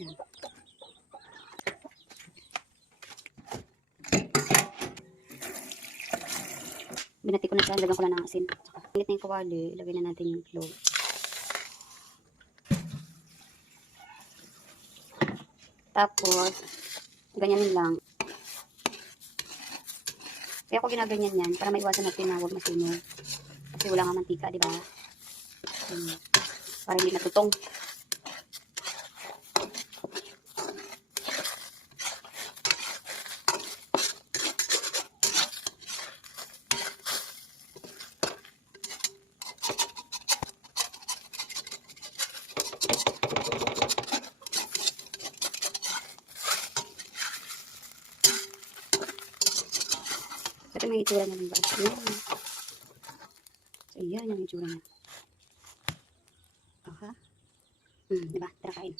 Yan. Binati ko na siya, lagyan ko lang ng asin. Init na yung kawali, ilagay na natin yung itlog. Tapos, ganyan lang. Kaya ako ginaganyan yan, para maiwasan natin na huwag masunog. Kasi wala nga mantika, di ba? Para hindi natutong. Ito may itsura niya ng guys. Ayan. So, yan yung itsura niya. Aha. Diba? Tara kain.